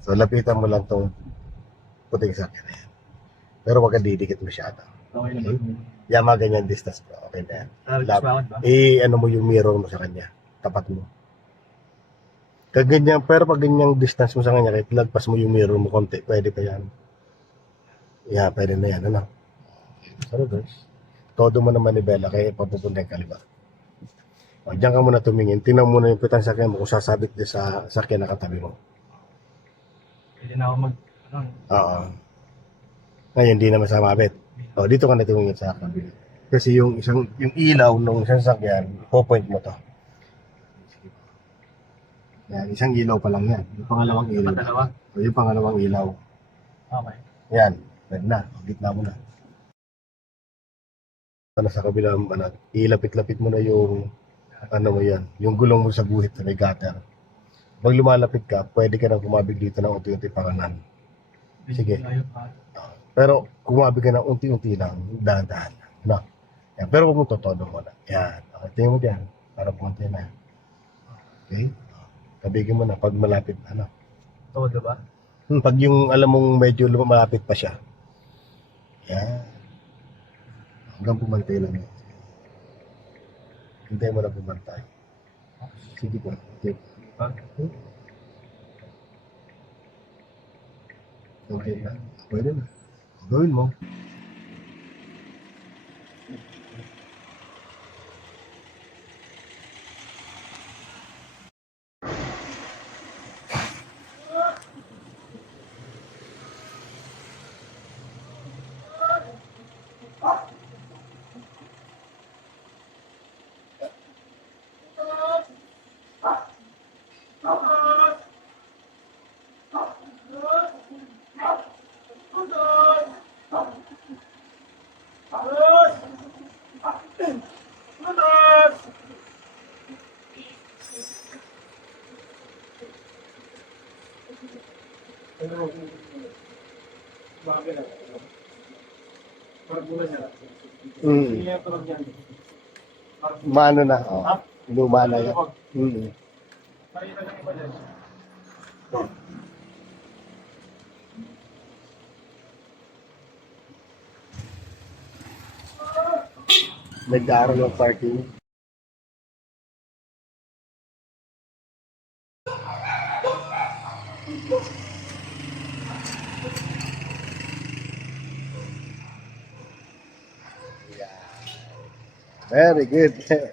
So, lapitan mo lang tong puting sakyan na yan. Pero wag kang didikit masyado. Okay Okay? naman. Yan, mga ganyan distance ko. Okay na yan. Just bakit ba? Ano mo yung mirror mo sa kanya. Tapat mo. Kaganyan, pero pag ganyang distance mo sa kanya, kahit lagpas mo yung mirror mo konti, pwede pa yan. Yeah, pwede na yan. Ano? Sa reverse. Todo mo naman ni Bella, kaya papupunta yung kaliwa. O, diyan ka muna tumingin. Tingnan mo na yung pitang sakyan mo kung sasabit din sa sakyan na katabi mo. Pwede na ako Oo. Ngayon, hindi naman sumabit. O, dito ka na tumingin sa kabila. Kasi yung ilaw ng isang sakyan, po-point mo to. Yan, isang ilaw pa lang yan. Yung pangalawang ilaw. Dalawa? O, yung pangalawang ilaw. Okay. Yan, pwede na. Gitna mo na. Sa kabilang banat, ilapit-lapit mo na yung mo yan, yung gulong mo sa guhit na may gutter. Pag lumalapit ka, pwede ka nang kumabig dito ng unti-unti pa kanan. Sige. Pero kumabig ka ng unti-unti lang, dahan-dahan. No? Yan. Pero huwag mo totodo muna. Yan. Okay, tingin mo dyan. Para pumunti na. Okay? Kabigin mo na pag malapit. Todo ba? Pag yung alam mong medyo malapit pa siya. Yan. Hanggang pumantay lang yan. Hintay mo na pumantay. Sige po. Okay. Okay na. Pwede na. Gawin mo. Mano na. Oh. Luma na yan. Nag-aaral ng parking. Very good.